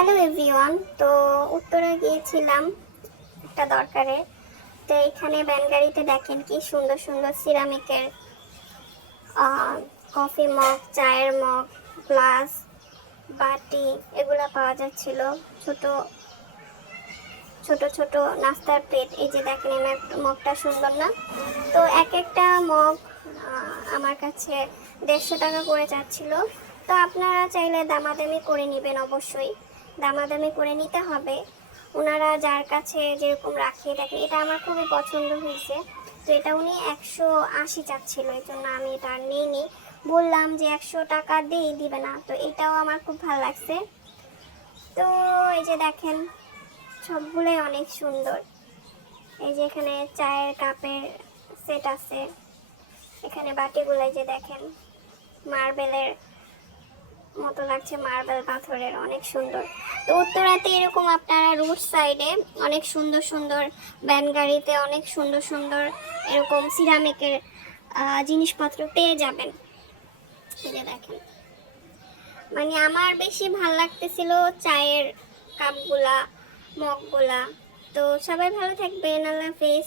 Hello everyone. তো উত্তরা গিয়েছিলাম একটা দরকারে। তো এখানে ব্যানগাড়িতে দেখেন কি সুন্দর সুন্দর সিরামিকের কফি মগ, চায়ের মগ, গ্লাস, বাটি এগুলা পাওয়া যাচ্ছিল। ছোট ছোট ছোট নাস্তার প্লেট। এই যে দেখেন এই মগটা সুন্দর না? তো এক একটা মগ আমার কাছে 150 টাকা করে চাচ্ছিল। তো আপনারা চাইলে দামাদামি করে নেবেন, অবশ্যই দামাদামি করে নিতে হবে। ওনারা যার কাছে যেরকম রাখিয়ে দেখেন, এটা আমার খুবই পছন্দ হয়েছে। তো এটা উনি 180 চাচ্ছিল, এই জন্য আমি এটা আর নিইনি। বললাম যে 100 টাকা দিবে না। তো এটাও আমার খুব ভালো লাগছে। তো এই যে দেখেন সবগুলোই অনেক সুন্দর। এই যে এখানে চায়ের কাপের সেট আছে, এখানে বাটিগুলাই যে দেখেন মার্বেলের মতো লাগছে, মার্বেল পাথরের, অনেক সুন্দর। তো উত্তরাতে এরকম আপনারা রোড সাইডে অনেক সুন্দর সুন্দর ভ্যান গাড়িতে অনেক সুন্দর সুন্দর এরকম সিরামিকের জিনিসপত্র পেয়ে যাবেন। এই যে দেখেন, মানে আমার বেশি ভাল লাগতেছিল চায়ের কাপগুলা, মগগুলা। তো সবাই ভালো থাকবেন, আল্লাহ হাফেজ।